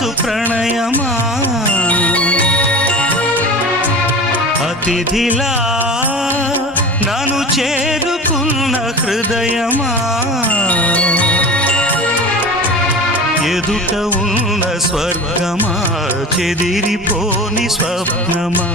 దాచు ప్రణయమా అతిథిలా నన్ను చేరుకున్న హృదయమా ఎదుట ఉన్న స్వర్గమా చెదిరిపోని స్వప్నమా